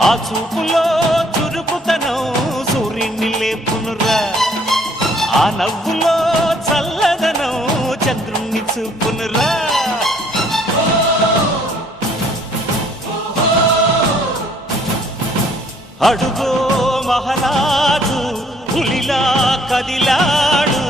ఆ చూపులో చురుకుతనం సూర్యుని లేపునురా, ఆ నవ్వులో చల్లదనం చంద్రుణ్ణి చూపునురా. అడుగో మహారాజు పులిలా కదిలాడు,